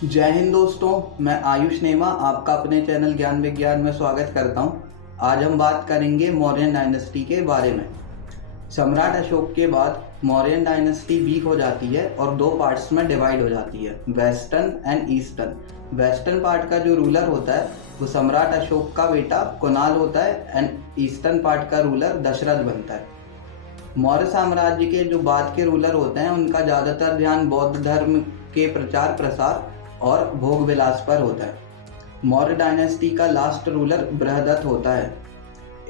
जय हिंद दोस्तों, मैं आयुष नेमा आपका अपने चैनल ज्ञान विज्ञान में स्वागत करता हूं। आज हम बात करेंगे मौर्यन डायनेस्टी के बारे में। सम्राट अशोक के बाद मौर्यन डायनेस्टी वीक हो जाती है और दो पार्ट्स में डिवाइड हो जाती है, western and eastern. Western part का जो रूलर होता है वो सम्राट अशोक का बेटा कुणाल होता है एंड ईस्टर्न पार्ट का रूलर दशरथ बनता है। मौर्य साम्राज्य के जो बाद के रूलर होते हैं उनका ज़्यादातर ध्यान बौद्ध धर्म के प्रचार प्रसार और भोग विलास पर होता है। मौर्य डायनेस्टी का लास्ट रूलर बृहदत्त होता है।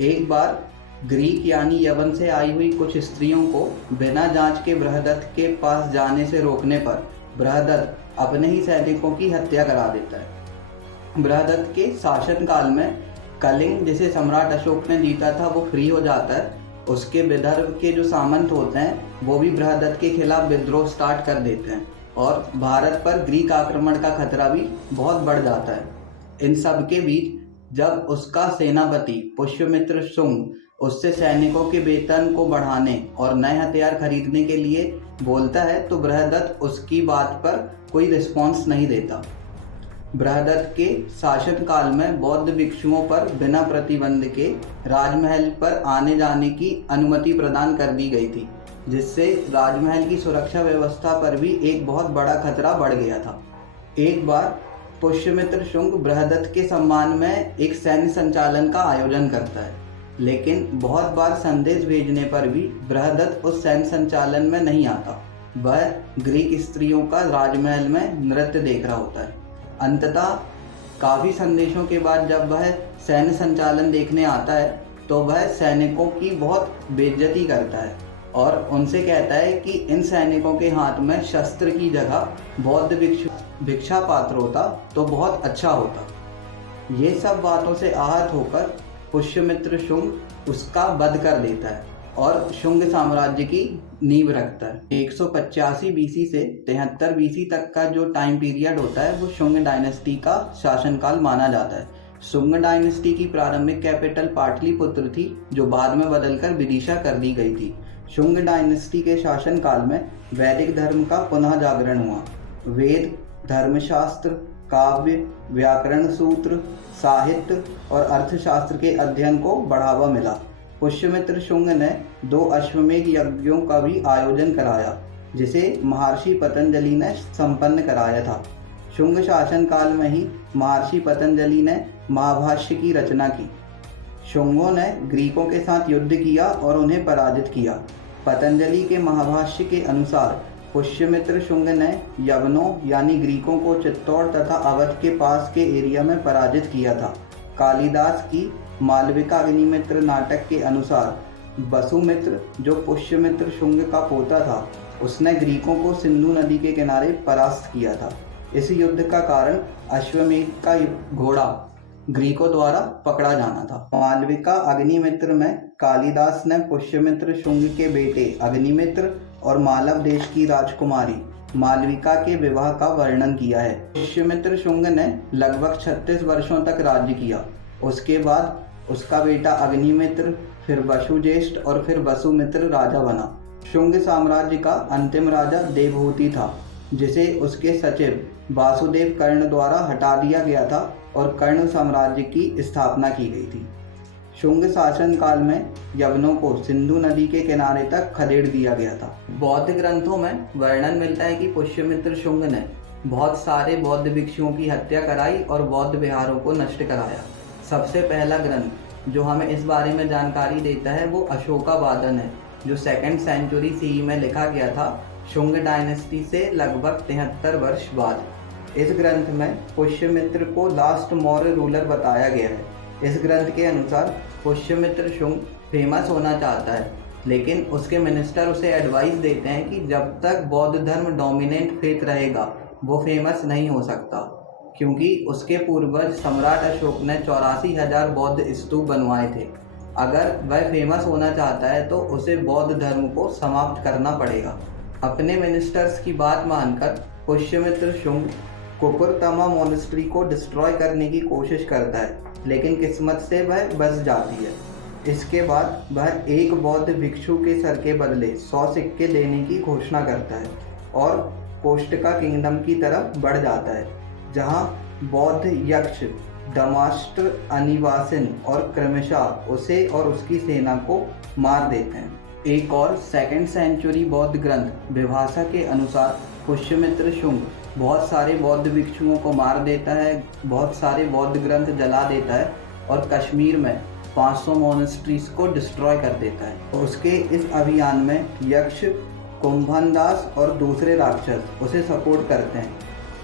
एक बार ग्रीक यानी यवन से आई हुई कुछ स्त्रियों को बिना जांच के बृहदत्त के पास जाने से रोकने पर बृहदत्त अपने ही सैनिकों की हत्या करा देता है। बृहदत्त के शासनकाल में कलिंग, जिसे सम्राट अशोक ने जीता था, वो फ्री हो जाता है। उसके विदर्भ के जो सामंत होते हैं वो भी बृहदत्त के खिलाफ विद्रोह स्टार्ट कर देते हैं और भारत पर ग्रीक आक्रमण का खतरा भी बहुत बढ़ जाता है। इन सब के बीच जब उसका सेनापति पुष्यमित्र शुंग उससे सैनिकों के वेतन को बढ़ाने और नए हथियार खरीदने के लिए बोलता है तो बृहदत्त उसकी बात पर कोई रिस्पॉन्स नहीं देता। बृहदत्त के शासनकाल में बौद्ध भिक्षुओं पर बिना प्रतिबंध के राजमहल पर आने जाने की अनुमति प्रदान कर दी गई थी, जिससे राजमहल की सुरक्षा व्यवस्था पर भी एक बहुत बड़ा खतरा बढ़ गया था। एक बार पुष्यमित्र शुंग बृहदत्त के सम्मान में एक सैन्य संचालन का आयोजन करता है, लेकिन बहुत बार संदेश भेजने पर भी बृहदत्त उस सैन्य संचालन में नहीं आता। वह ग्रीक स्त्रियों का राजमहल में नृत्य देख रहा होता है। अंततः काफ़ी संदेशों के बाद जब वह सैन्य संचालन देखने आता है तो वह सैनिकों की बहुत बेइज्जती करता है और उनसे कहता है कि इन सैनिकों के हाथ में शस्त्र की जगह बौद्ध भिक्षा पात्र होता तो बहुत अच्छा होता। ये सब बातों से आहत होकर पुष्यमित्र शुंग उसका वध कर देता है और शुंग साम्राज्य की नींव रखता है। 185 बीसी से 73 बीसी तक का जो टाइम पीरियड होता है वो शुंग डायनेस्टी का शासनकाल माना जाता है। शुंग डायनेस्टी की प्रारंभिक कैपिटल पाटलिपुत्र थी, जो बाद में बदलकर विदिशा कर दी गई थी। शुंग डायनेस्टी के शासनकाल में वैदिक धर्म का पुनः जागरण हुआ। वेद, धर्मशास्त्र, काव्य, व्याकरण सूत्र, साहित्य और अर्थशास्त्र के अध्ययन को बढ़ावा मिला। पुष्यमित्र शुंग ने 2 अश्वमेध यज्ञों का भी आयोजन कराया, जिसे महर्षि पतंजलि ने संपन्न कराया था। शुंग शासनकाल में ही महर्षि पतंजलि ने महाभाष्य की रचना की। शुंगों ने ग्रीकों के साथ युद्ध किया और उन्हें पराजित किया। पतंजलि के महाभाष्य के अनुसार पुष्यमित्र शुंग ने यवनों यानी ग्रीकों को चित्तौड़ तथा अवध के पास के एरिया में पराजित किया था। कालिदास की मालविका अग्निमित्र नाटक के अनुसार वसुमित्र, जो पुष्यमित्र शुंग का पोता था, उसने ग्रीकों को सिंधु नदी के किनारे परास्त किया था। इस युद्ध का कारण अश्वमेध का घोड़ा ग्रीकों द्वारा पकड़ा जाना था। मालविका अग्निमित्र में कालिदास ने पुष्यमित्र शुंग के बेटे अग्निमित्र और मालव देश की राजकुमारी मालविका के विवाह का वर्णन किया है। पुष्यमित्र शुंग ने लगभग 36 वर्षों तक राज्य किया। उसके बाद उसका बेटा अग्निमित्र, फिर वसुज्येष्ठ और फिर वसुमित्र राजा बना। शुंग साम्राज्य का अंतिम राजा देवहूति था, जिसे उसके सचिव वासुदेव कर्ण द्वारा हटा दिया गया था और कर्ण साम्राज्य की स्थापना की गई थी। शुंग शासनकाल में यवनों को सिंधु नदी के किनारे तक खदेड़ दिया गया था। बौद्ध ग्रंथों में वर्णन मिलता है कि पुष्यमित्र शुंग ने बहुत सारे बौद्ध भिक्षुओं की हत्या कराई और बौद्ध विहारों को नष्ट कराया। सबसे पहला ग्रंथ जो हमें इस बारे में जानकारी देता है वो अशोकावादन है, जो 2nd सेंचुरी CE में लिखा गया था, शुंग डायनेस्टी से लगभग 73 वर्ष बाद। इस ग्रंथ में पुष्यमित्र को लास्ट मौर्य रूलर बताया गया है। इस ग्रंथ के अनुसार पुष्यमित्र शुंग फेमस होना चाहता है, लेकिन उसके मिनिस्टर उसे एडवाइस देते हैं कि जब तक बौद्ध धर्म डोमिनेंट फेथ रहेगा वो फेमस नहीं हो सकता, क्योंकि उसके पूर्वज सम्राट अशोक ने 84,000 बौद्ध स्तूप बनवाए थे। अगर वह फेमस होना चाहता है तो उसे बौद्ध धर्म को समाप्त करना पड़ेगा। अपने मिनिस्टर्स की बात मानकर पुष्यमित्र शुंग कुकुरतमा मोनेस्ट्री को डिस्ट्रॉय करने की कोशिश करता है, लेकिन किस्मत से वह बच जाती है। इसके बाद वह एक बौद्ध भिक्षु के सर के बदले 100 सिक्के देने की घोषणा करता है और कोष्टका किंगडम की तरफ बढ़ जाता है, जहां बौद्ध यक्ष दमाश्ट्र अनिवासिन और क्रमशः उसे और उसकी सेना को मार देते हैं। एक और 2nd सेंचुरी बौद्ध ग्रंथ विभाषा के अनुसार पुष्यमित्र शुंग बहुत सारे बौद्ध भिक्षुओं को मार देता है, बहुत सारे बौद्ध ग्रंथ जला देता है और कश्मीर में 500 मोनेस्ट्रीज को डिस्ट्रॉय कर देता है। उसके इस अभियान में यक्ष कुंभनदास और दूसरे राक्षस उसे सपोर्ट करते हैं,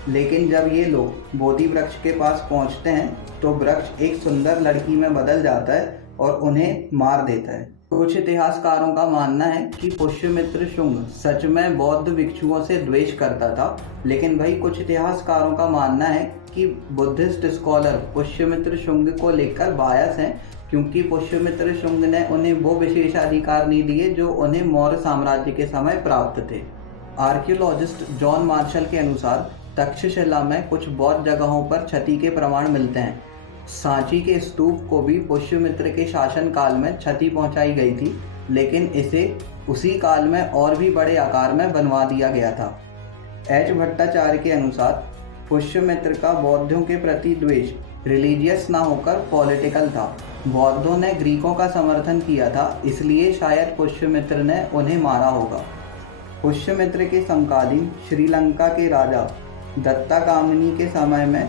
लेकिन जब ये लोग बोधि वृक्ष के पास पहुंचते हैं तो वृक्ष एक सुंदर लड़की में बदल जाता है और उन्हें मार देता है। कुछ इतिहासकारों का मानना है कि पुष्यमित्र शुंग सच में बौद्ध भिक्षुओं से द्वेष करता था, लेकिन भाई कुछ इतिहासकारों का मानना है कि बुद्धिस्ट स्कॉलर पुष्यमित्र शुंग को लेकर बायस हैं, क्योंकि पुष्यमित्र शुंग ने उन्हें वो विशेषाधिकार नहीं दिए जो उन्हें मौर्य साम्राज्य के समय प्राप्त थे। आर्कियोलॉजिस्ट जॉन मार्शल के अनुसार तक्षशिला में कुछ बौद्ध जगहों पर क्षति के प्रमाण मिलते हैं। सांची के स्तूप को भी पुष्यमित्र के शासन काल में क्षति पहुंचाई गई थी, लेकिन इसे उसी काल में और भी बड़े आकार में बनवा दिया गया था। एच भट्टाचार्य के अनुसार पुष्यमित्र का बौद्धों के प्रति द्वेष रिलीजियस ना होकर पॉलिटिकल था। बौद्धों ने ग्रीकों का समर्थन किया था, इसलिए शायद पुष्यमित्र ने उन्हें मारा होगा। पुष्यमित्र के समकालीन श्रीलंका के राजा दत्ताकामिनी के समय में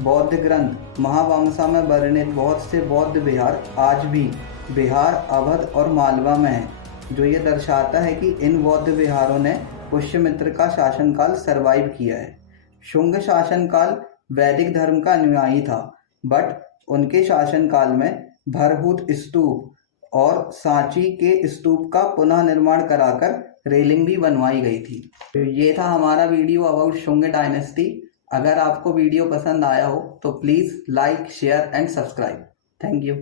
बौद्ध ग्रंथ महावंशा में वर्णित बहुत से बौद्ध विहार आज भी बिहार, अवध और मालवा में हैं, जो ये दर्शाता है कि इन बौद्ध विहारों ने पुष्यमित्र का शासनकाल सर्वाइव किया है। शुंग शासनकाल वैदिक धर्म का अनुयायी था, बट उनके शासनकाल में भरहुत स्तूप और सांची के स्तूप का पुनः निर्माण कराकर रेलिंग भी बनवाई गई थी। तो ये था हमारा वीडियो अबाउट शुंग डायनेस्टी। अगर आपको वीडियो पसंद आया हो तो please like, share and subscribe. Thank you.